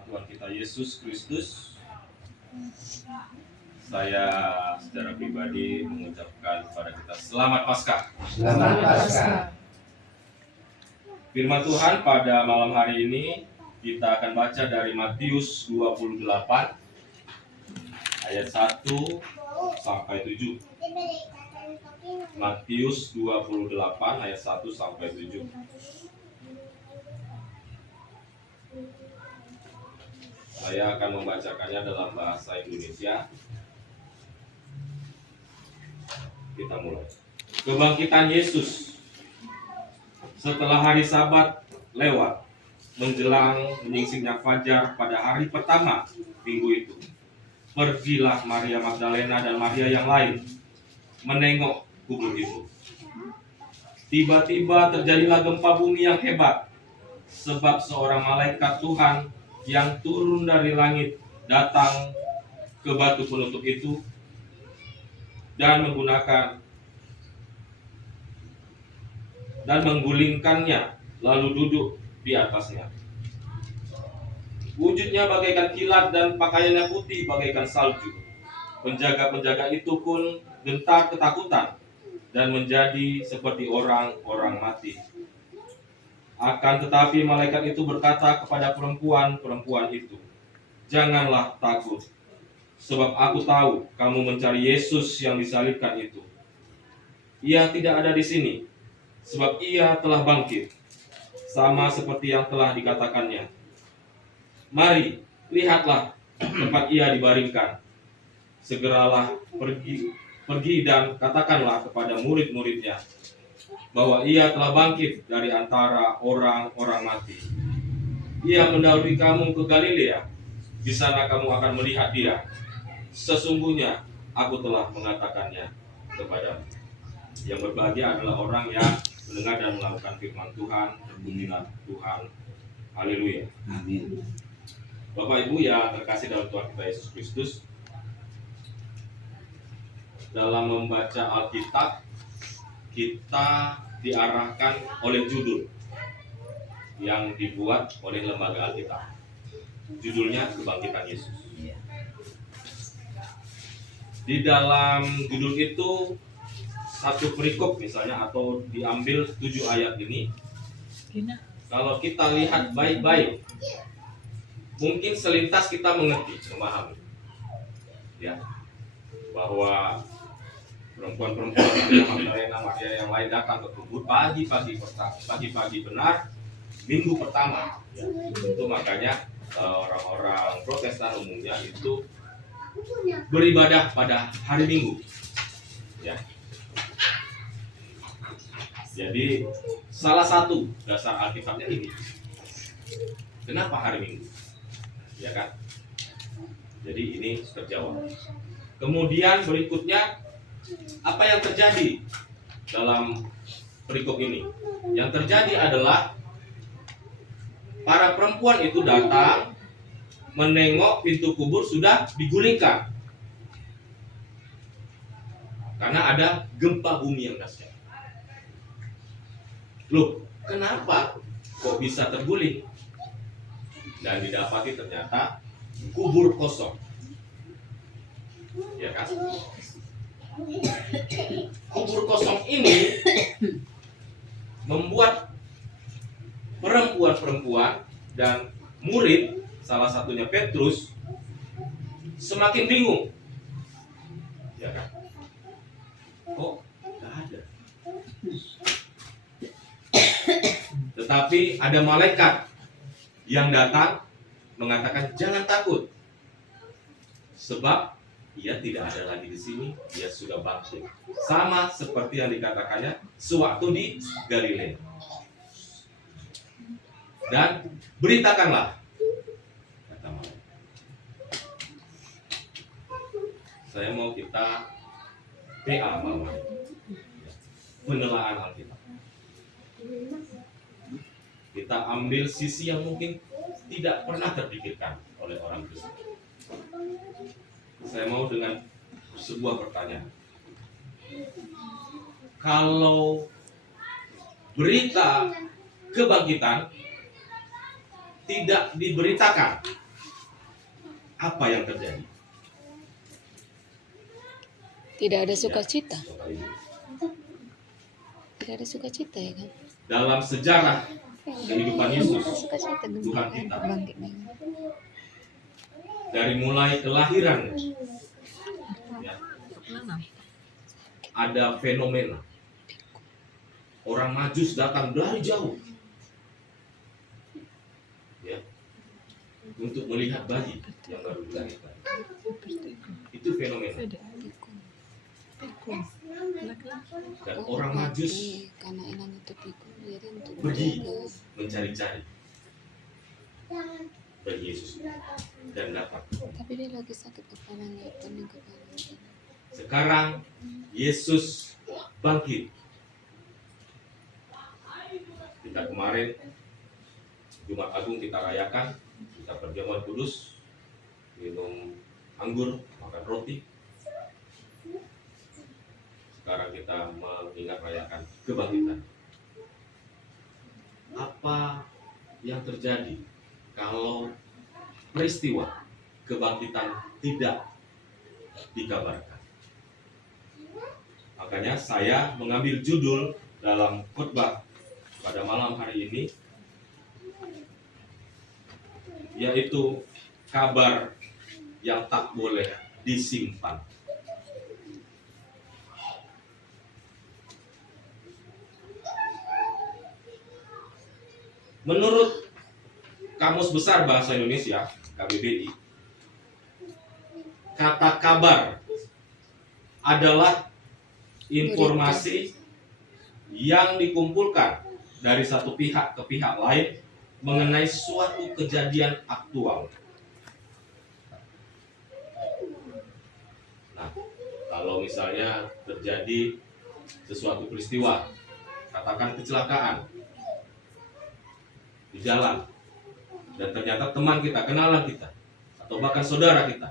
nama Tuhan kita Yesus Kristus, saya secara pribadi mengucapkan kepada kita Selamat Paskah. Selamat Paskah. Firman Tuhan pada malam hari ini kita akan baca dari Matius 28 ayat 1 sampai 7. Matius 28 ayat 1 sampai 7. Saya akan membacakannya dalam bahasa Indonesia. Kita mulai. Kebangkitan Yesus. Setelah hari Sabat lewat, menjelang menyingsingnya fajar pada hari pertama minggu itu, pergilah Maria Magdalena dan Maria yang lain menengok kubur itu. Tiba-tiba terjadilah gempa bumi yang hebat, sebab seorang malaikat Tuhan yang turun dari langit datang ke batu penutup itu dan menggulingkannya lalu duduk di atasnya. Wujudnya bagaikan kilat dan pakaiannya putih bagaikan salju. Penjaga-penjaga itu pun gentar ketakutan dan menjadi seperti orang-orang mati. Akan tetapi malaikat itu berkata kepada perempuan itu, "Janganlah takut, sebab aku tahu kamu mencari Yesus yang disalibkan itu. Ia tidak ada di sini, sebab ia telah bangkit, sama seperti yang telah dikatakannya. Mari, lihatlah tempat ia dibaringkan. Segeralah pergi dan katakanlah kepada murid-muridnya bahwa ia telah bangkit dari antara orang-orang mati. Ia mendahului kamu ke Galilea. Di sana kamu akan melihat dia. Sesungguhnya aku telah mengatakannya kepadamu." Yang berbahagia adalah orang yang mendengar dan melakukan firman Tuhan. Terpujilah Tuhan. Haleluya. Amin. Bapak Ibu yang terkasih dalam Tuhan kita Yesus Kristus, dalam membaca Alkitab kita diarahkan oleh judul yang dibuat oleh lembaga Alkitab. Judulnya Kebangkitan Yesus. Di dalam judul itu satu perikop misalnya, atau diambil 7 ayat ini, kalau kita lihat baik-baik, mungkin selintas kita mengerti, memahami, ya, bahwa perempuan-perempuan Maria Magdalena, Maria yang lain datang ke kubur pagi-pagi benar minggu pertama, ya. Itu makanya orang-orang Protestan umumnya itu beribadah pada hari Minggu, ya. Jadi salah satu dasar Alkitabnya ini, kenapa hari Minggu, ya kan? Jadi ini terjawab. Kemudian berikutnya, apa yang terjadi dalam perikop ini? Yang terjadi adalah para perempuan itu datang menengok pintu kubur sudah digulingkan karena ada gempa bumi yang dahsyat. Loh, kenapa kok bisa terguling? Dan didapati ternyata kubur kosong, ya kan? Kubur kosong ini membuat perempuan-perempuan dan murid, salah satunya Petrus, semakin bingung, ya kan? Kok nggak ada? Tetapi ada malaikat yang datang mengatakan, "Jangan takut, sebab ia tidak ada lagi di sini, dia sudah bangkit." Sama seperti yang dikatakannya sewaktu di Galilea. Dan beritakanlah, kata malaikat. Saya mau kita PA malam ini, penelaahan Alkitab. Kita ambil sisi yang mungkin tidak pernah terpikirkan oleh orang Kristen. Saya mau dengan sebuah pertanyaan. Kalau berita kebangkitan tidak diberitakan apa yang terjadi? Tidak ada sukacita. Bapak Ibu. Tidak ada sukacita ya kan? Dalam sejarah kehidupan Yesus, Sukacita Tuhan kita, bangkit lagi. dari mulai kelahirannya, ya, ada fenomena orang Majus datang dari jauh, ya, untuk melihat bayi yang baru dilahirkan. Itu fenomena. Dan orang Majus Karena elang itu pikul, jadi untuk pergi menjaga. mencari-cari bayi Yesus dan dapat. Tapi dia lagi sakit kepalanya, pening kepalanya. Sekarang Yesus bangkit. Kita kemarin Jumat Agung kita rayakan, kita perjamuan kudus, minum anggur, makan roti. Sekarang kita mengingat rayakan kebangkitan. Apa yang terjadi kalau peristiwa kebangkitan tidak dikabarkan? Makanya saya mengambil judul dalam khotbah pada malam hari ini, yaitu kabar yang tak boleh disimpan. Menurut Kamus Besar Bahasa Indonesia (KBBI), kata kabar adalah informasi yang dikumpulkan dari satu pihak ke pihak lain mengenai suatu kejadian aktual. Nah, kalau misalnya terjadi sesuatu peristiwa, katakan kecelakaan di jalan, dan ternyata teman kita, kenalan kita, atau bahkan saudara kita,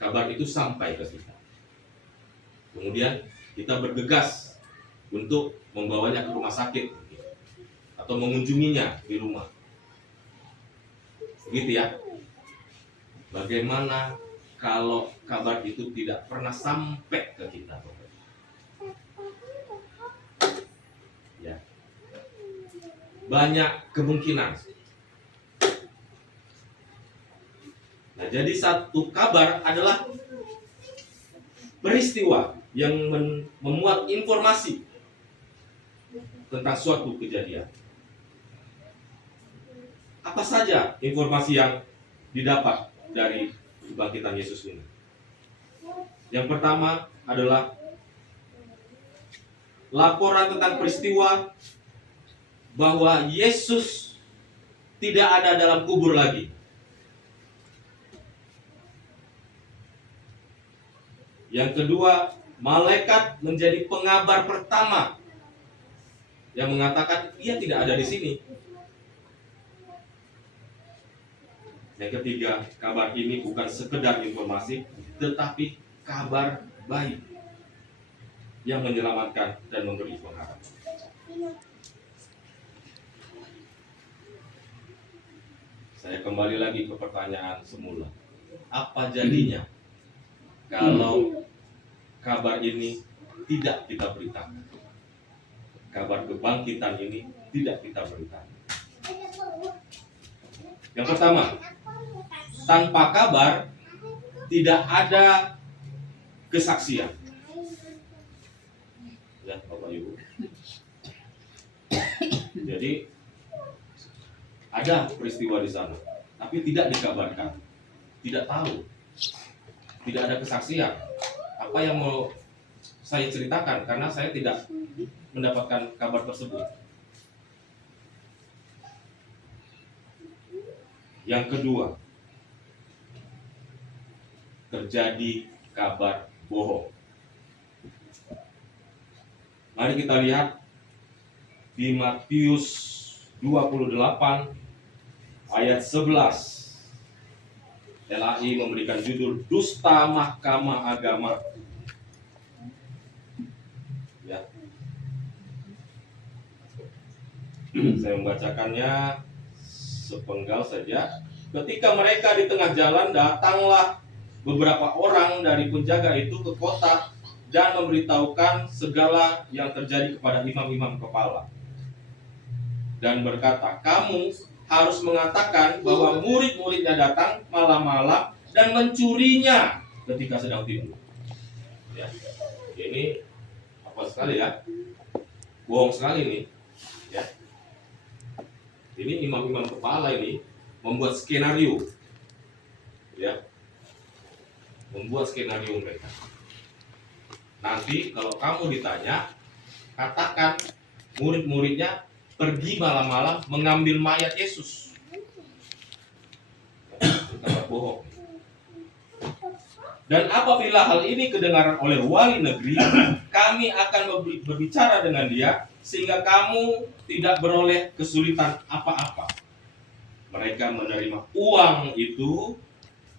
kabar itu sampai ke kita. Kemudian kita bergegas untuk membawanya ke rumah sakit atau mengunjunginya di rumah. Begitu ya. Bagaimana kalau kabar itu tidak pernah sampai ke kita? Ya. Banyak kemungkinan. Nah, jadi satu kabar adalah peristiwa yang memuat informasi tentang suatu kejadian. Apa saja informasi yang didapat dari kebangkitan Yesus ini? Yang pertama adalah laporan tentang peristiwa bahwa Yesus tidak ada dalam kubur lagi. Yang kedua, malaikat menjadi pengabar pertama yang mengatakan ia tidak ada di sini. Yang ketiga, kabar ini bukan sekedar informasi, tetapi kabar baik yang menyelamatkan dan memberi pengharapan. Saya kembali lagi ke pertanyaan semula. Apa jadinya kalau kabar ini tidak kita beritakan? Kabar kebangkitan ini tidak kita beritakan. Yang pertama, tanpa kabar tidak ada kesaksian. Ya, Bapak Ibu. Jadi ada peristiwa di sana, tapi tidak dikabarkan, tidak tahu, tidak ada kesaksian. Apa yang mau saya ceritakan karena saya tidak mendapatkan kabar tersebut. Yang kedua, terjadi kabar bohong. Mari kita lihat di Matius 28 ayat 11. LAI memberikan judul Dusta Mahkamah Agama. Ya. Saya membacakannya sepenggal saja. Ketika mereka di tengah jalan, datanglah beberapa orang dari penjaga itu ke kota dan memberitahukan segala yang terjadi kepada imam-imam kepala. Dan berkata, kamu harus mengatakan bahwa murid-muridnya datang malam-malam dan mencurinya ketika sedang tidur. Ya, ini apa sekali ya? Bohong sekali nih. Ya. Ini imam-imam kepala ini membuat skenario. Ya. Membuat skenario mereka. Nanti kalau kamu ditanya, katakan murid-muridnya pergi malam-malam mengambil mayat Yesus. Itu bohong. Dan apabila hal ini kedengaran oleh wali negeri, kami akan berbicara dengan dia sehingga kamu tidak beroleh kesulitan apa-apa. Mereka menerima uang itu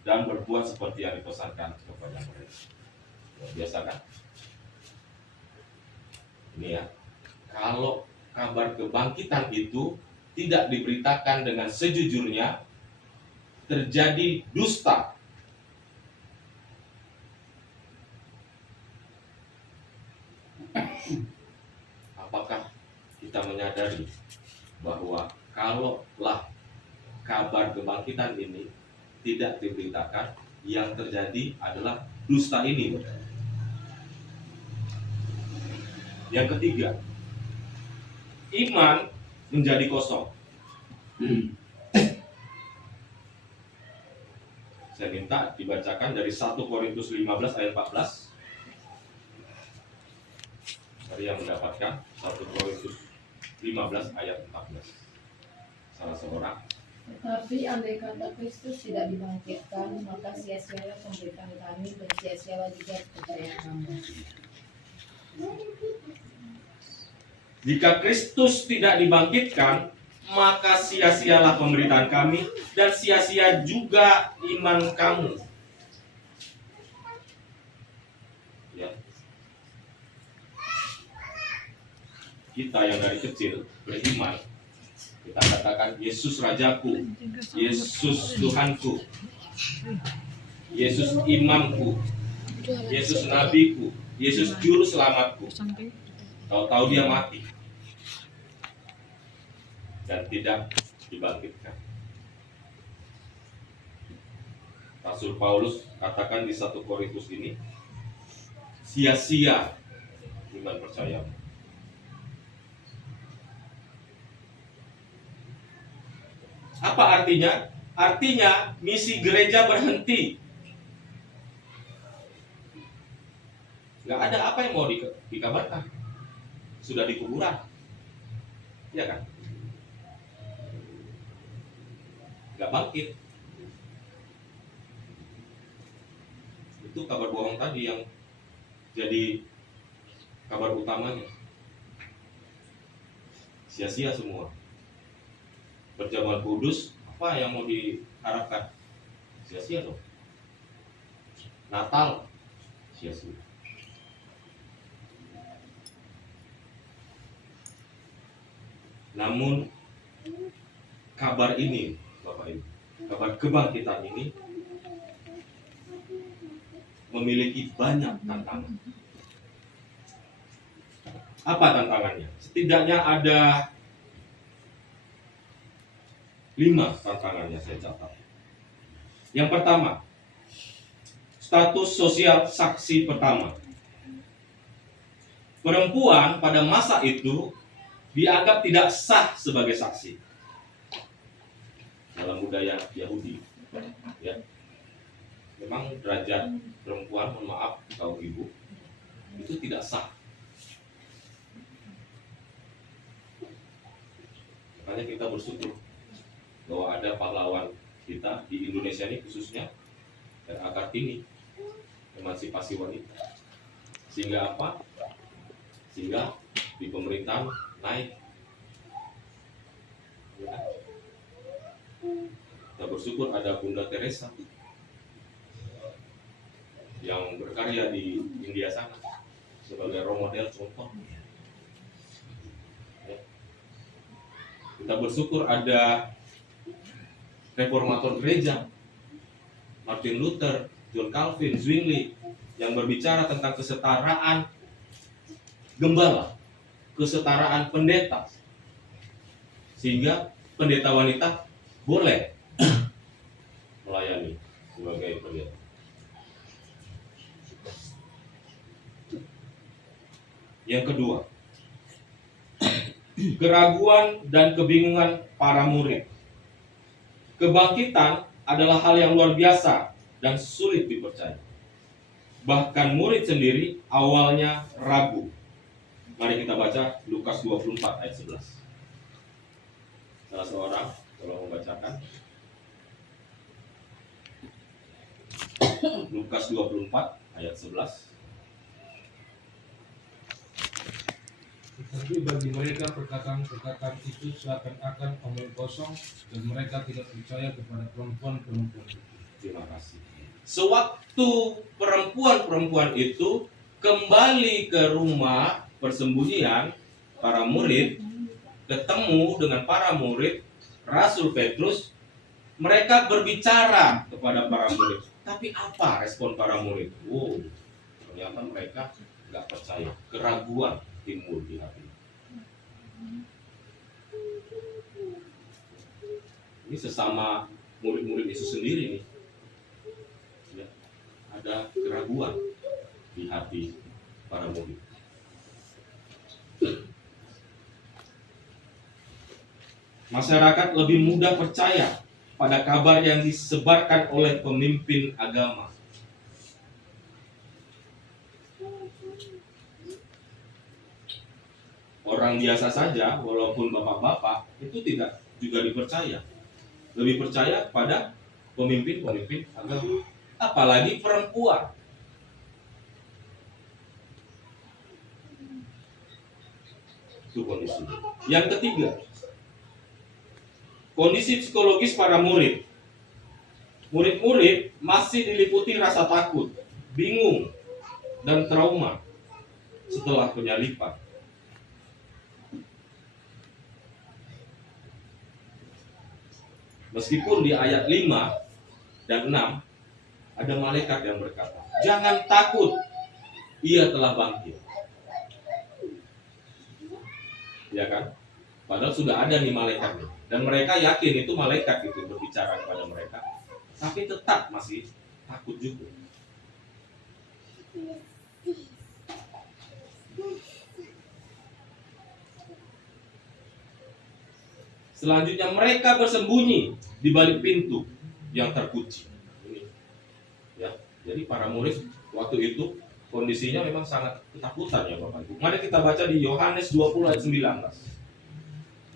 dan berbuat seperti yang dipesankan kepada mereka. Biasa kan? Ini ya. Kalau kabar kebangkitan itu tidak diberitakan dengan sejujurnya, terjadi dusta. Apakah kita menyadari bahwa kalaulah kabar kebangkitan ini tidak diberitakan, yang terjadi adalah dusta ini? Yang ketiga, iman menjadi kosong. Saya minta dibacakan dari 1 Korintus 15 ayat 14. Dari yang mendapatkan 1 Korintus 15 ayat 14. Salah seorang. Tetapi andai kata Kristus tidak dibangkitkan, maka sia-sialah pemberitaan kami dan sia-sialah juga kepercayaan kamu. Jika Kristus tidak dibangkitkan, maka sia-sialah pemberitaan kami dan sia-sia juga iman kamu. Ya. Kita yang dari kecil beriman, kita katakan Yesus Rajaku, Yesus Tuhanku, Yesus imamku, Yesus nabiku, Yesus juru selamatku. Tahu-tahu dia mati dan tidak dibangkitkan. Rasul Paulus katakan di 1 Korintus ini, sia-sia iman percaya. Apa artinya? Artinya misi gereja berhenti. Gak ada apa yang mau dikabarkan. Sudah di kuburan. Ya kan? Gak bangkit. Itu kabar bohong tadi yang jadi kabar utamanya. Sia-sia semua. Perjamuan kudus, apa yang mau diharapkan? Sia-sia dong. Natal, sia-sia. Namun kabar ini, Bapak Ibu, kabar kebangkitan ini memiliki banyak tantangan. Apa tantangannya? Setidaknya ada 5 tantangannya saya catat. Yang pertama, status sosial saksi pertama. Perempuan pada masa itu dianggap tidak sah sebagai saksi dalam budaya Yahudi. Ya. Memang derajat perempuan, mohon maaf kaum ibu, itu tidak sah. Makanya kita bersyukur bahwa ada pahlawan kita di Indonesia ini khususnya RA Kartini, emansipasi wanita. Sehingga apa? Sehingga di pemerintahan naik. Ya. Kita bersyukur ada Bunda Teresa yang berkarya di India sana sebagai role model contoh. Ya. Kita bersyukur ada reformator gereja, Martin Luther, John Calvin, Zwingli, yang berbicara tentang kesetaraan gembala, kesetaraan pendeta, sehingga pendeta wanita boleh melayani sebagai pendeta. Yang kedua, keraguan dan kebingungan para murid. Kebangkitan adalah hal yang luar biasa dan sulit dipercaya. Bahkan murid sendiri awalnya ragu. Mari kita baca Lukas 24 ayat 11. Salah seorang tolong membacakan. Lukas 24 ayat 11. Tetapi bagi mereka perkataan-perkataan itu seakan-akan omong kosong dan mereka tidak percaya kepada perempuan-perempuan itu. Terima kasih. Sewaktu perempuan-perempuan itu kembali ke rumah persembunyian para murid, ketemu dengan para murid, Rasul Petrus, mereka berbicara kepada para murid. Tapi apa respon para murid? Oh, ternyata mereka nggak percaya, keraguan timbul di hati. Ini sesama murid-murid Yesus sendiri nih. Ya, ada keraguan di hati para murid. Masyarakat lebih mudah percaya pada kabar yang disebarkan oleh pemimpin agama. Orang biasa saja, walaupun bapak-bapak, itu tidak juga dipercaya. Lebih percaya pada pemimpin-pemimpin agama. Apalagi perempuan. Itu kondisi. Yang ketiga, kondisi psikologis para murid. Murid-murid masih diliputi rasa takut, bingung, dan trauma setelah penyaliban. Meskipun di ayat 5 dan 6 ada malaikat yang berkata, "Jangan takut, ia telah bangkit." Ya kan? Padahal sudah ada nih malaikatnya. Dan mereka yakin itu malaikat itu berbicara kepada mereka. Tapi tetap masih takut juga. Selanjutnya mereka bersembunyi di balik pintu yang terkunci. Ini, ya, jadi para murid waktu itu kondisinya memang sangat ketakutan ya Bapak Ibu. Mari kita baca di Yohanes 20 ayat 19.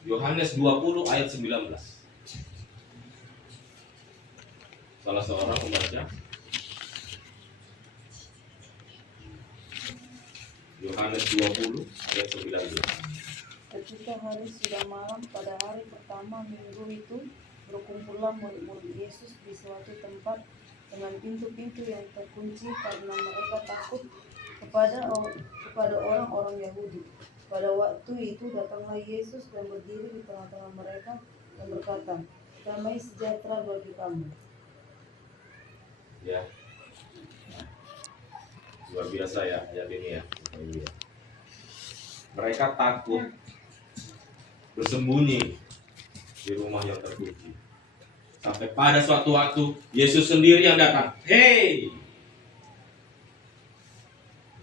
Yohanes 20 ayat 19. Salah seorang membaca. Yohanes 20 ayat 19. Ketika hari sudah malam pada hari pertama minggu itu, berkumpullah murid-murid Yesus di suatu tempat dengan pintu-pintu yang terkunci karena mereka takut kepada orang-orang Yahudi. Pada waktu itu datanglah Yesus dan berdiri di tengah-tengah mereka dan berkata, "Damai sejahtera bagi kamu." Ya. Luar biasa ya ayat ini ya. Mereka takut bersembunyi di rumah yang terkunci. Sampai pada suatu waktu Yesus sendiri yang datang. Hei,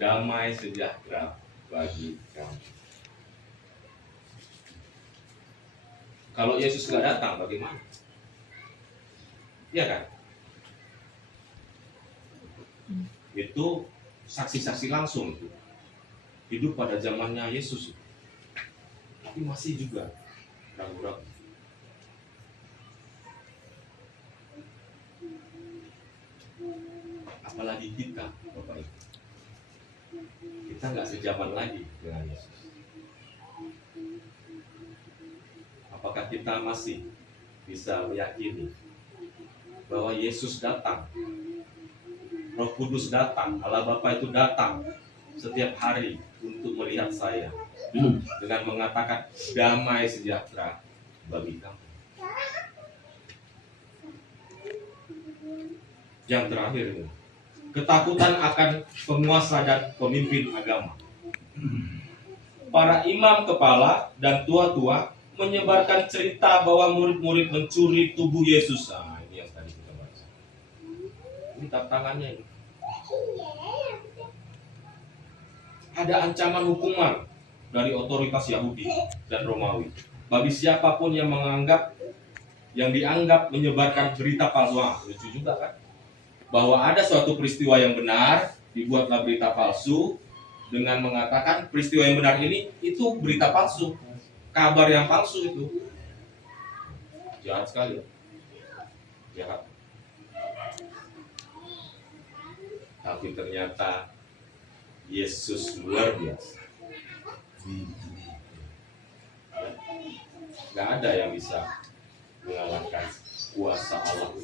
damai sejahtera bagi kamu. Kalau Yesus nggak datang, bagaimana? Iya kan? Itu saksi-saksi langsung itu. Hidup pada zamannya Yesus. Tapi masih juga ragu-ragu. Apalagi kita, Bapak Ibu. Kita nggak sejaman lagi dengan Yesus. Apakah kita masih bisa meyakini bahwa Yesus datang, Roh Kudus datang, Allah Bapa itu datang setiap hari untuk melihat saya dengan mengatakan damai sejahtera bagi kamu. Yang terakhir ini, ketakutan akan penguasa dan pemimpin agama. Para imam kepala dan tua-tua menyebarkan cerita bahwa murid-murid mencuri tubuh Yesus. Nah, ini yang tadi kita baca. Ini tantangannya ini. Ada ancaman hukuman dari otoritas Yahudi dan Romawi bagi siapapun yang dianggap menyebarkan berita palsu. Lucu juga kan? Bahwa ada suatu peristiwa yang benar, dibuatlah berita palsu dengan mengatakan peristiwa yang benar ini itu berita palsu, kabar yang palsu itu. Jahat sekali. Jahat. Tapi ternyata Yesus luar biasa. Gak ada yang bisa mengalahkan kuasa Allah.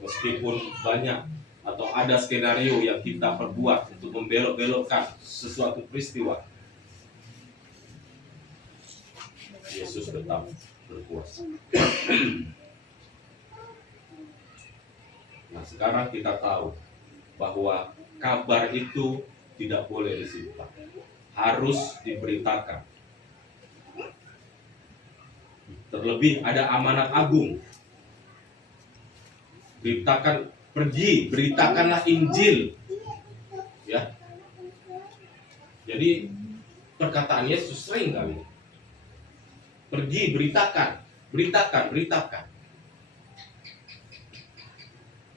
Meskipun banyak atau ada skenario yang kita perbuat untuk membelok-belokkan sesuatu peristiwa, Yesus tetap berkuasa. Nah, sekarang kita tahu bahwa kabar itu tidak boleh disimpan, harus diberitakan. Terlebih ada amanat agung. Beritakanlah Injil. Ya. Jadi perkataan Yesus sering kali. Pergi, beritakan.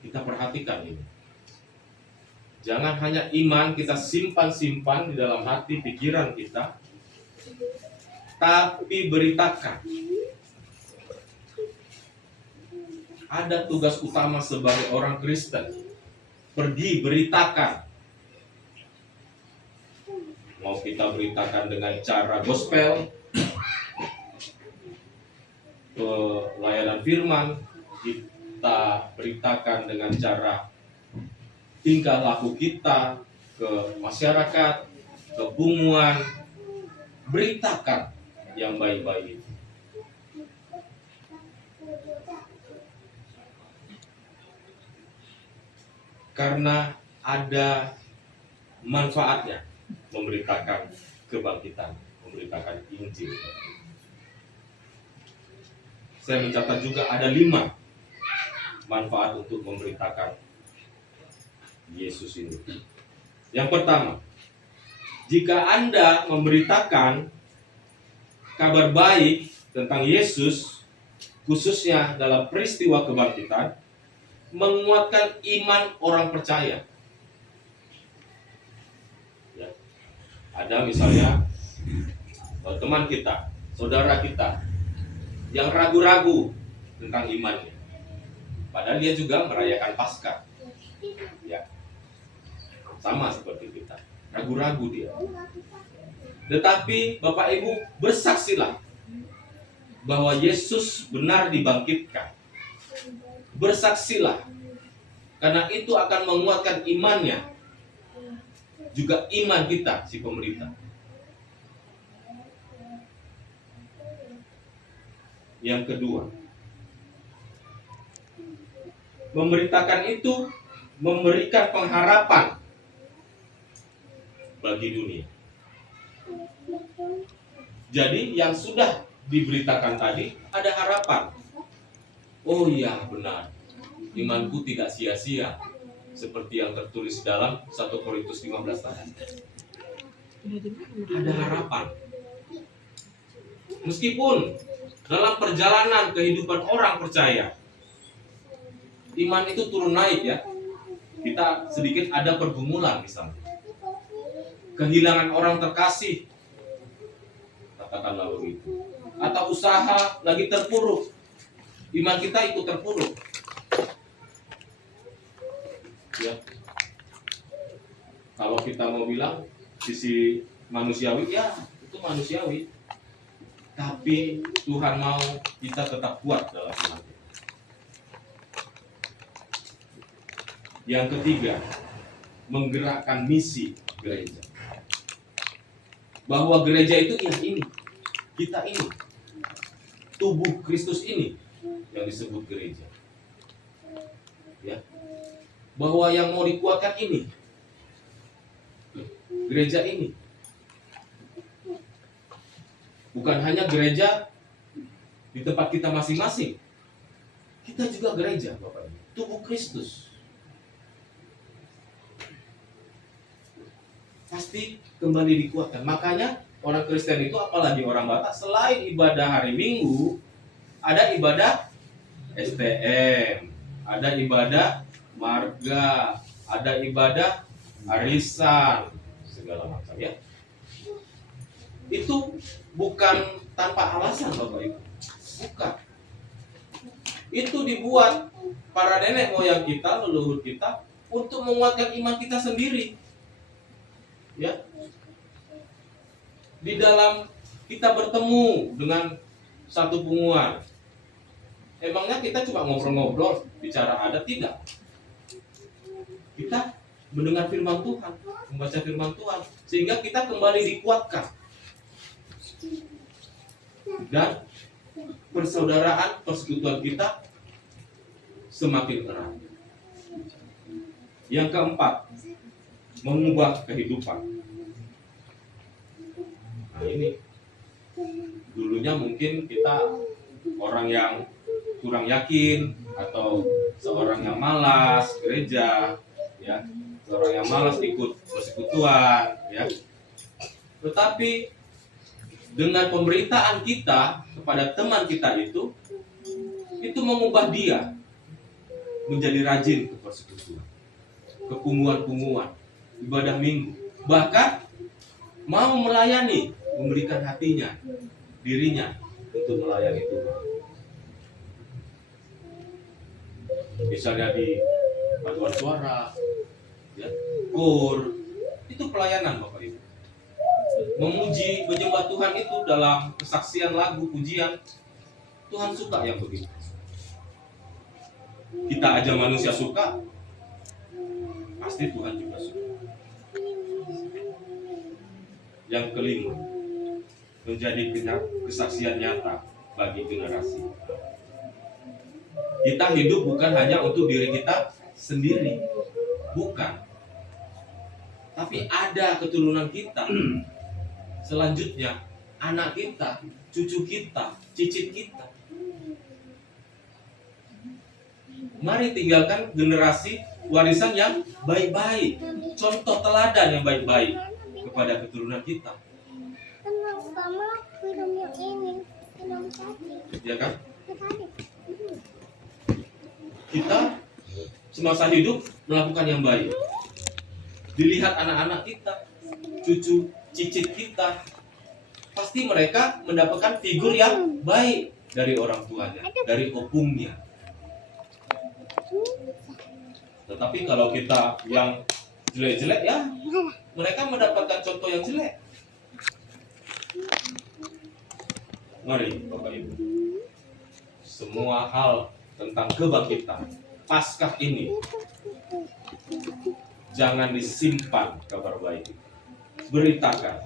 Kita perhatikan ini. Jangan hanya iman kita simpan di dalam hati pikiran kita, tapi beritakan. Ada tugas utama sebagai orang Kristen. Pergi, beritakan. Mau kita beritakan dengan cara gospel, pelayanan firman, kita beritakan dengan cara tingkah laku kita ke masyarakat, ke bumuan, beritakan yang baik-baik itu. Karena ada manfaatnya memberitakan kebangkitan, memberitakan Injil. Saya mencatat juga ada 5 manfaat untuk memberitakan Yesus ini. Yang pertama, jika Anda memberitakan kabar baik tentang Yesus, khususnya dalam peristiwa kebangkitan, menguatkan iman orang percaya. Ya. Ada misalnya teman kita, saudara kita yang ragu-ragu tentang imannya, padahal dia juga merayakan Paskah. Ya. Sama seperti kita, ragu-ragu dia. Tetapi Bapak Ibu bersaksilah bahwa Yesus benar dibangkitkan. Bersaksilah, karena itu akan menguatkan imannya, juga iman kita, si pemerintah. Yang kedua, memberitakan itu memberikan pengharapan bagi dunia. Jadi yang sudah diberitakan tadi ada harapan. Oh iya, benar, imanku tidak sia-sia, seperti yang tertulis dalam 1 Korintus 15 tadi. Ada harapan. Meskipun dalam perjalanan kehidupan orang percaya, iman itu turun naik ya. Kita sedikit ada pergumulan misalnya. Kehilangan orang terkasih, katakanlah begitu. Atau usaha lagi terpuruk, iman kita ikut terpuruk. Ya. Kalau kita mau bilang sisi manusiawi, ya itu manusiawi. Tapi Tuhan mau kita tetap kuat dalam iman kita. Yang ketiga, menggerakkan misi gereja. Bahwa gereja itu ya ini, kita ini, tubuh Kristus ini yang disebut gereja. Ya. Bahwa yang mau dikuatkan ini, gereja ini. Bukan hanya gereja di tempat kita masing-masing. Kita juga gereja, Bapak Ibu. Tubuh Kristus. Pasti kembali dikuatkan. Makanya orang Kristen itu, apalagi orang Batak, selain ibadah hari Minggu, ada ibadah STM, ada ibadah marga, ada ibadah arisan, segala macam ya. Itu bukan tanpa alasan, Bapak Ibu. Bukan. Itu dibuat para nenek moyang kita, leluhur kita, untuk menguatkan iman kita sendiri. Ya. Di dalam kita bertemu dengan satu punguan, emangnya kita cuma ngobrol-ngobrol, bicara adat? Tidak. Kita mendengar firman Tuhan, membaca firman Tuhan, sehingga kita kembali dikuatkan. Dan persaudaraan, persekutuan kita semakin erat. Yang keempat, mengubah kehidupan. Nah ini, dulunya mungkin kita orang yang kurang yakin, atau seorang yang malas gereja, ya, seorang yang malas ikut persekutuan, ya. Tetapi dengan pemberitaan kita kepada teman kita itu mengubah dia menjadi rajin ke persekutuan, ke punguan-punguan, ibadah minggu, bahkan mau melayani, memberikan hatinya, dirinya untuk melayani Tuhan. Misalnya di paduan suara, ya, kur, itu pelayanan, Bapak Ibu. Memuji, menyembah Tuhan itu dalam kesaksian lagu, pujian, Tuhan suka yang begitu. Kita aja manusia suka, pasti Tuhan juga suka. Yang kelima, menjadi kesaksian nyata bagi generasi. Kita hidup bukan hanya untuk diri kita sendiri, bukan. Tapi ada keturunan kita, selanjutnya anak kita, cucu kita, cicit kita. Mari tinggalkan generasi warisan yang baik-baik, contoh teladan yang baik-baik kepada keturunan kita. Ya kan? Kita semasa hidup melakukan yang baik. Dilihat anak-anak kita, cucu, cicit kita, pasti mereka mendapatkan figur yang baik dari orang tuanya, dari opungnya. Tetapi kalau kita yang jelek-jelek, ya mereka mendapatkan contoh yang jelek. Mari Bapak Ibu, semua hal tentang kebangkitan Paskah ini jangan disimpan kabar baik, beritakan.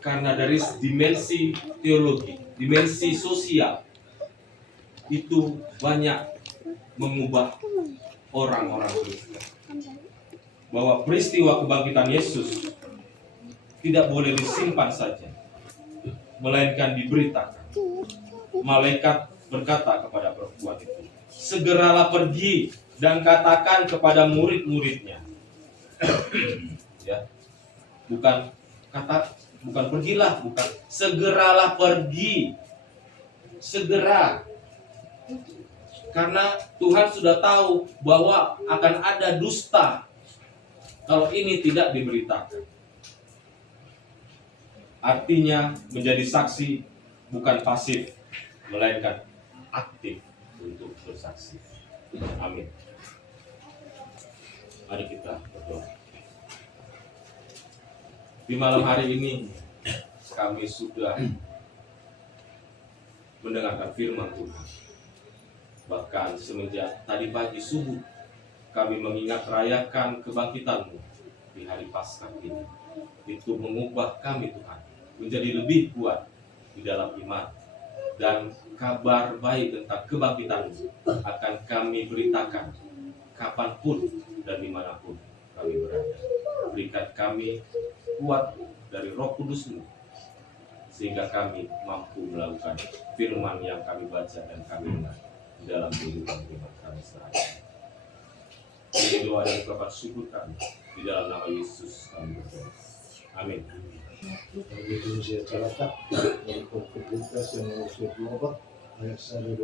Karena dari dimensi teologi, dimensi sosial, itu banyak mengubah orang-orang Kristen. Bahwa peristiwa kebangkitan Yesus tidak boleh disimpan saja, melainkan diberitakan. Malaikat berkata kepada perempuan itu, segeralah pergi dan katakan kepada murid-muridnya. Ya, bukan pergilah, bukan segeralah pergi, segera. Karena Tuhan sudah tahu bahwa akan ada dusta kalau ini tidak diberitakan. Artinya menjadi saksi bukan pasif, melainkan aktif untuk bersaksi. Amin. Mari kita berdoa. Di malam hari ini kami sudah mendengarkan firman Tuhan. Bahkan semenjak tadi pagi subuh kami mengingat rayakan kebangkitan-Mu di hari Paskah ini. Itu mengubah kami Tuhan menjadi lebih kuat di dalam iman, dan kabar baik tentang kebangkitan akan kami beritakan kapanpun dan dimanapun kami berada. Berikan kami kuat dari Roh Kudus-Mu, sehingga kami mampu melakukan firman yang kami baca dan kami dengar di dalam kehidupan kami sehari-hari. Ini doa dan ungkapan syukur kami di dalam nama Yesus kami berdoa. Amin. Bagi Indonesia Carata, untuk komunitas yang mengusut ayat 1